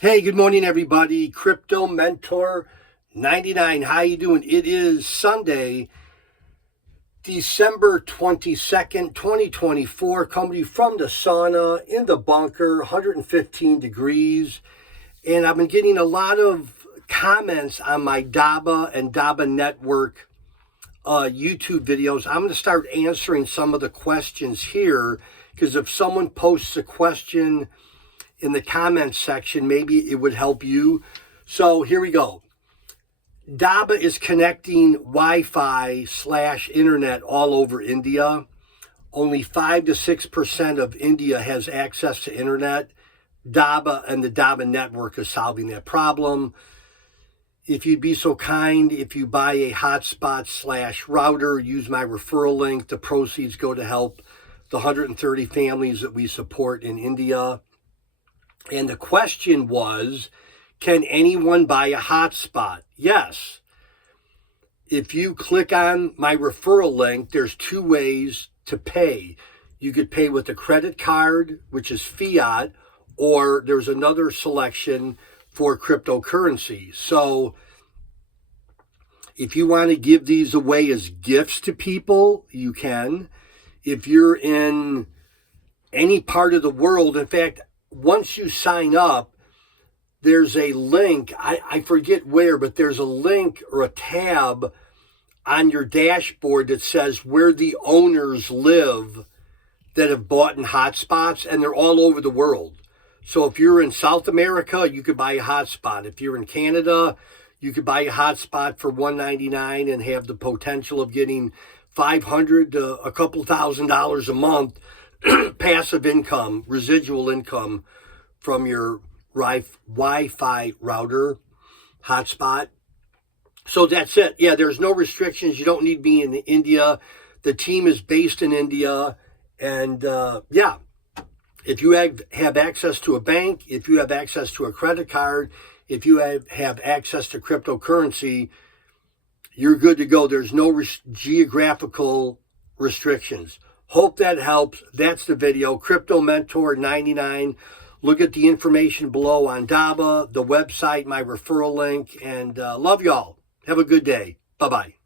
Hey, good morning, everybody. Crypto Mentor 99. How you doing? It is Sunday, December 22nd, 2024. Coming to you from the sauna in the bunker, 115 degrees. And I've been getting a lot of comments on my Dabba and Dabba Network YouTube videos. I'm going to start answering some of the questions here because if someone posts a question in the comments section, maybe it would help you. So here we go. Dabba is connecting Wi-Fi/internet all over India. Only 5 to 6% of India has access to internet. Dabba and the Dabba network is solving that problem. If you'd be so kind, if you buy a hotspot/router, use my referral link. The proceeds go to help the 130 families that we support in India. And the question was, can anyone buy a hotspot? Yes. If you click on my referral link, there's two ways to pay. You could pay with a credit card, which is fiat, or there's another selection for cryptocurrency. So if you want to give these away as gifts to people, you can. If you're in any part of the world, in fact, once you sign up, there's a link, I forget where, but there's a link or a tab on your dashboard that says where the owners live that have bought in hotspots, and they're all over the world. So if you're in South America, you could buy a hotspot. If you're in Canada, you could buy a hotspot for $199 and have the potential of getting $500 to a couple $1,000s a month passive income, residual income from your Wi-Fi router hotspot. So that's it. Yeah, there's no restrictions. You don't need to be in India. The team is based in India. And yeah, if you have access to a bank, if you have access to a credit card, if you have access to cryptocurrency, you're good to go. There's no geographical restrictions. Hope that helps. That's the video. Crypto Mentor 99. Look at the information below on Dabba, the website, my referral link, and love y'all. Have a good day. Bye-bye.